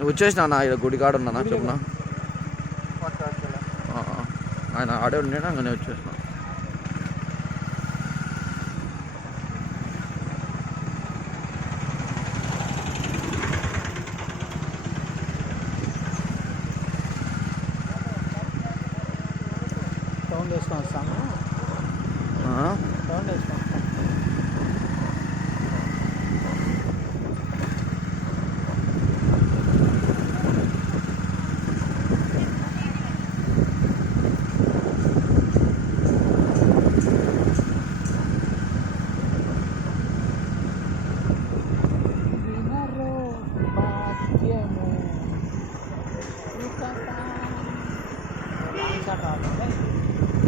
నువ్వు వచ్చేసినా నా ఇక్కడ గుడి కాడ ఉన్నానా చెప్పునా ఆ, ఆ. ఆయన ఆడే ఉండేనా నేను వచ్చేసిన సౌండ్ వేసుకొని వస్తాము ఆ? సౌండ్ వేసుకొని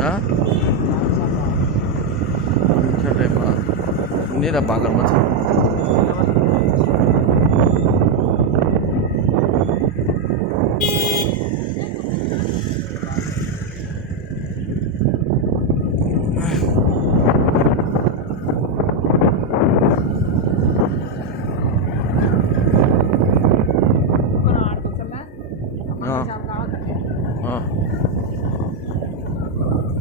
Ha? Cari apa? Ini ada bakar macam. Oh.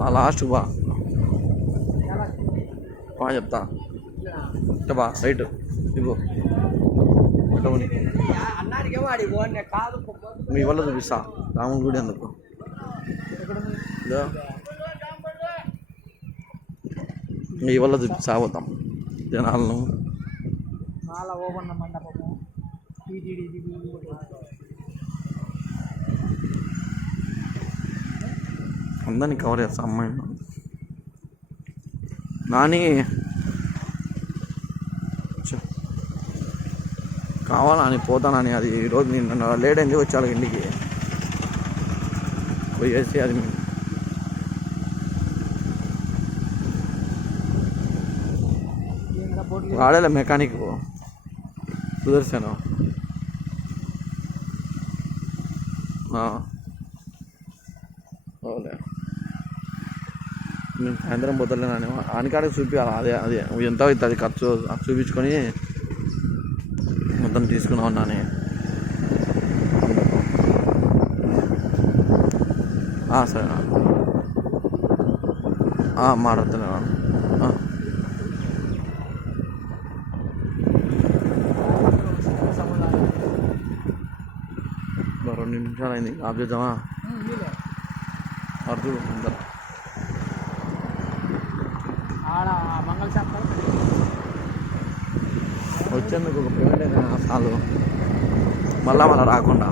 Last బా బా చెప్తా ఇట్ట బా రైట్ ఇవ్వు మీ వల్ల చూపిస్తా. రాముని గుడి అందుకు మీ వల్ల చూపిస్తా పోతాం. జనాలను. మాల ఓబన్న మండపము. అందరినీ కవర్ చేస్తా అమ్మాయి నాని కావాలా కావాలని పోతానని అది ఈరోజు నిన్న లేట్ అయింది వచ్చాను ఇంటికి పోయేసి అది బోట్లు వాడేలే మెకానిక్ కుదర్శాను అవునా? నేను సాయంత్రం పోతలేనని ఆనికాడికి చూపించాలి అదే అదే ఎంత అవుతుంది ఖర్చు అది చూపించుకొని మొత్తం తీసుకున్నాం అన్నాని సరే మాట్లాడుతున్నాను రెండు నిమిషాలు అయింది. ఆఫ్ చేద్దామా అర్థం అందరు. ఆడ వచ్చేందుకు ఒక పేమెంట్ అయినా మళ్ళా మళ్ళీ రాకుండా.